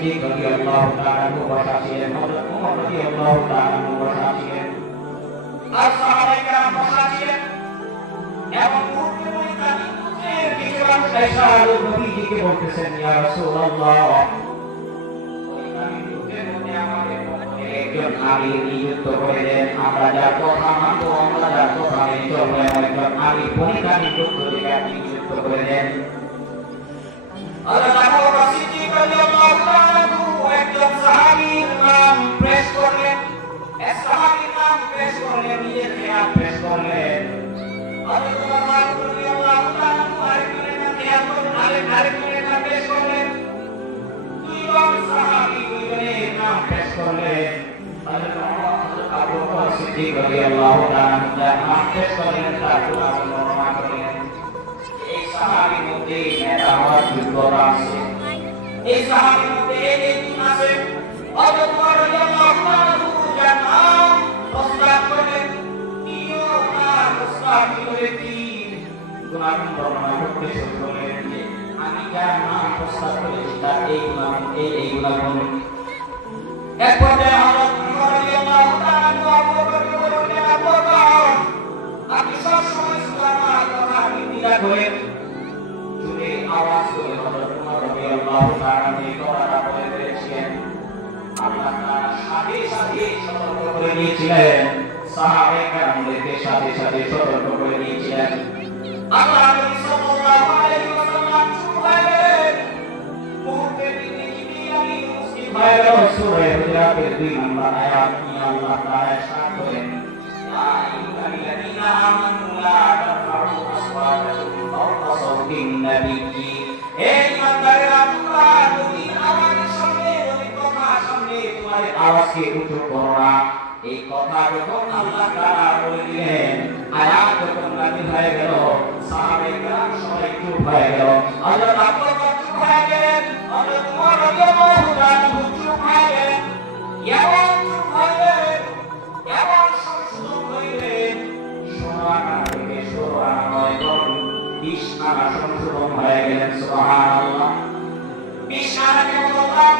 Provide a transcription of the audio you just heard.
সিদ্দিক রাদিয়াল্লাহু তাআলা বসা ছিলেন, হযরত ওমর রাদিয়াল্লাহু তাআলা বসা ছিলেন, আর সাহাবায়ে কেরাম বসা ছিলেন। এবং নবীজিকে বলতেছেন, ইয়া রাসূলুল্লাহ, একজন আমির নিযুক্ত করে দেন, আমরা যার কথা মানবো, আমরা যার কথা মেনে চলবো, একজন আমির পরীক্ষা নিযুক্ত করে দেন। হযরত আবু বকর সিদ্দিক রাদিয়াল্লাহু তাআলা একজন সাহাবীর নাম পেশ করলেন, এক সাহাবীর নাম পেশ করলেন, নিজের নাম পেশ করলেন। হযরত ওমর রাদিয়াল্লাহু তাআলা আরেকজনের নাম পেশ করলেন, দুইজন সাহাবী দুইজনের নাম পেশ করলেন। হযরত আবু বকর সিদ্দিক রাদিয়াল্লাহু তাআলা নাম পেশ করলেন, তার নাম বর্ণনা করলেন। এই সাহাবীর মধ্যে নেতা হওয়ার যোগ্যতা আছে, এই সাহাবীর মধ্যে এই গুণ আছে। হযরত ওমর রাদিয়াল্লাহু তাআলা যার নাম প্রস্তাব করলেন, তিনিও নাম প্রস্তাব করে গুণাগুণ বর্ণনা করতে শুরু করলেন যে আমি যার নাম প্রস্তাব করেছি তার এই গুণাগুণ। এক পর্যায়ে হযরত ওমর রাদিয়াল্লাহু তাআলা আবু বকরকে বললেন, আবু বকর, আপনি সব সময় আমার কথা নিন্দা করেন। শুনে আওয়াজ করে হযরত ওমর রাদিয়াল্লাহু তাআলা এই কথাটা বলে দিয়েছিলেন। আল্লাহ তাআলা সাথে সাথে সতর্ক করে দিয়েছিলেন, সাহাবায়ে কেরামদেরকে সাথে সাথে সতর্ক করে দিয়েছিলেন। আল্লাহ নবী সাল্লাল্লাহু আলাইহি ওয়াসাল্লাম চুপ হয়ে গেলেন। মুহূর্তের ভিতরে জিবরিল আমিন উপস্থিত হয়ে গেল। সূরা হুজুরাতের 2 নম্বর আয়াত নিয়ে আল্লাহ তাআলা ইরশাদ করেন, ইয়া আইয়ুহাল্লাযীনা আমানু লা তারফা'উ আসওয়াতাকুম ফাওকা সাওতিন নাবিয়্যি। হে ঈমানদারেরা, তোমরা নবীর আওয়াজের সঙ্গে, নবীর কথার সঙ্গে তোমাদের আওয়াজকে উঁচু করো না। এই কথা যখন আল্লাহ তাআলা বলে দিলেন, আয়াত যখন নাযিল হয়ে গেল, সাহাবায়ে কেরাম সবাই চুপ হয়ে গেল। হযরত আবু বকর চুপ হয়ে গেলেন, হযরত ওমর রাদিয়াল্লাহু তাআলা চুপ হয়ে গেলেন। এমন চুপ হয়ে গেলেন, এমন সংশোধন হইলেন, 16 আনা থেকে 16 আনা নয়, বরং 20 আনা সংশোধন হয়ে গেলেন। সুবহানাল্লাহ। 20 আনা কেবল আল্লাহ